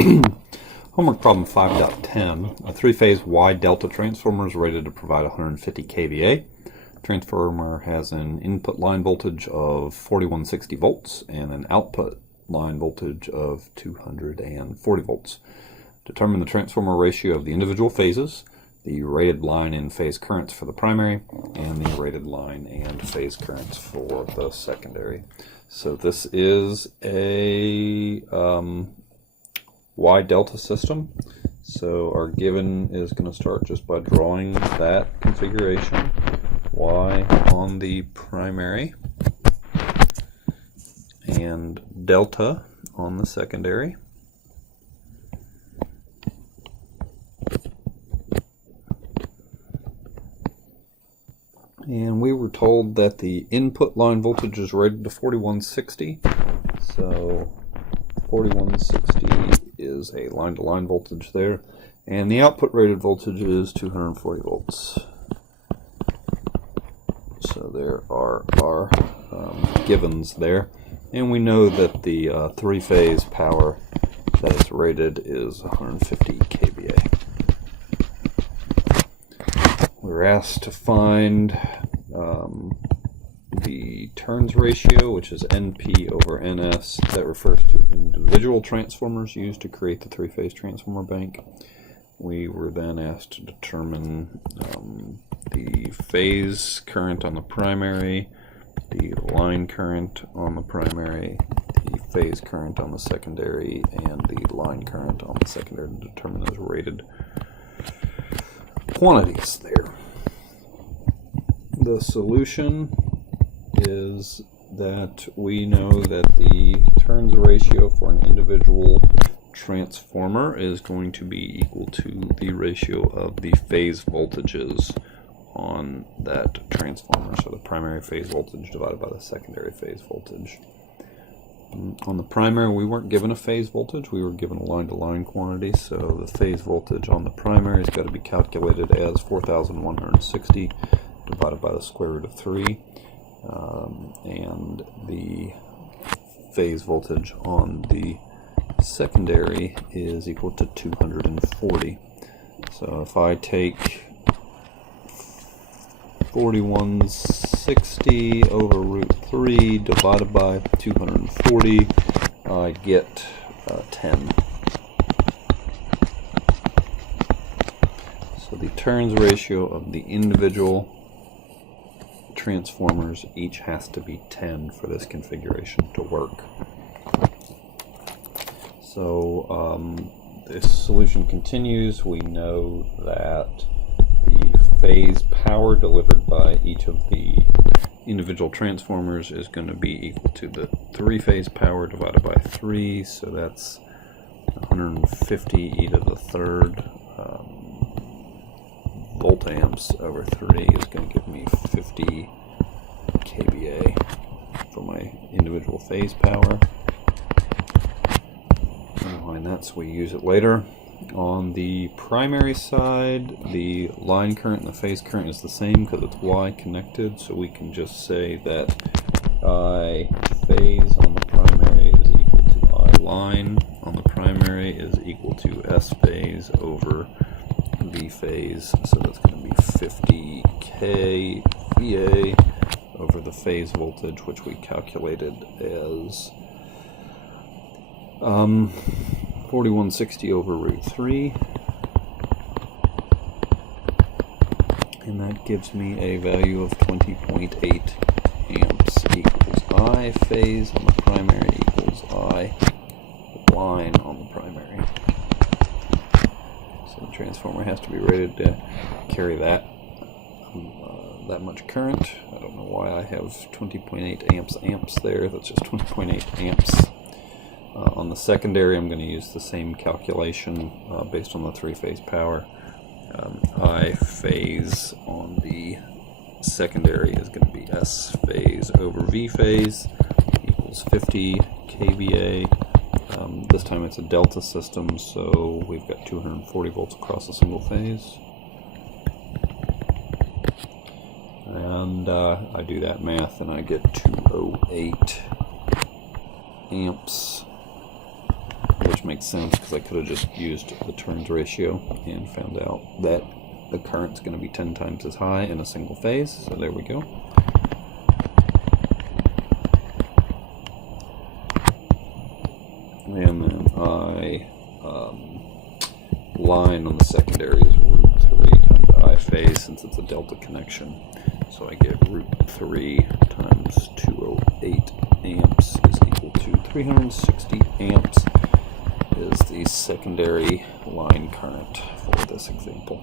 Homework problem 5.10. A three-phase wide delta transformer is rated to provide 150 kVA. Transformer has an input line voltage of 4160 volts and an output line voltage of 240 volts. Determine the transformer ratio of the individual phases, the rated line and phase currents for the primary, and the rated line and phase currents for the secondary. So this is a Y delta system. So our given is going to start just by drawing that configuration. Y on the primary and delta on the secondary. And we were told that the input line voltage is rated to 4160. So 4160 is a line-to-line voltage there. And the output rated voltage is 240 volts. So there are our givens there. And we know that the three-phase power that is rated is 150 kVA. We're asked to find the turns ratio, which is NP over NS. That refers to individual transformers used to create the three-phase transformer bank. We were then asked to determine the phase current on the primary, the line current on the primary, the phase current on the secondary, and the line current on the secondary to determine those rated quantities there. The solution is that we know that the turns ratio for an individual transformer is going to be equal to the ratio of the phase voltages on that transformer. So the primary phase voltage divided by the secondary phase voltage. On the primary, we weren't given a phase voltage, we were given a line-to-line quantity, so the phase voltage on the primary has got to be calculated as 4160 divided by the square root of 3, and the phase voltage on the secondary is equal to 240. So if I take 4160 over root 3 divided by 240, I get 10. So the turns ratio of the individual transformers each has to be 10 for this configuration to work. So this solution continues. We know that the phase power delivered by each of the individual transformers is going to be equal to the three-phase power divided by 3, so that's 150 e to the third voltamps over 3 is going to give me 50 kVA for my individual phase power. And that's, we use it later. On the primary side, the line current and the phase current is the same because it's Y connected, so we can just say that I phase on the primary is equal to I line on the primary is equal to S phase over V phase, so that's going to be 50 kVA over the phase voltage, which we calculated as 4160 over root 3, and that gives me a value of 20.8 amps equals I phase on the primary equals I line on the primary. So the transformer has to be rated to carry that much current. I don't know why I have 20.8 amps there. That's just 20.8 amps. On the secondary, I'm going to use the same calculation based on the three-phase power. I phase on the secondary is going to be S phase over V phase equals 50 kVA. This time it's a delta system, so we've got 240 volts across a single phase. And I do that math and I get 208 amps, which makes sense because I could have just used the turns ratio and found out that the current's going to be 10 times as high in a single phase. So there we go. And then line on the secondary is √3 times the I phase since it's a delta connection. So I get √3 times 208 amps is equal to 360 amps is the secondary line current for this example.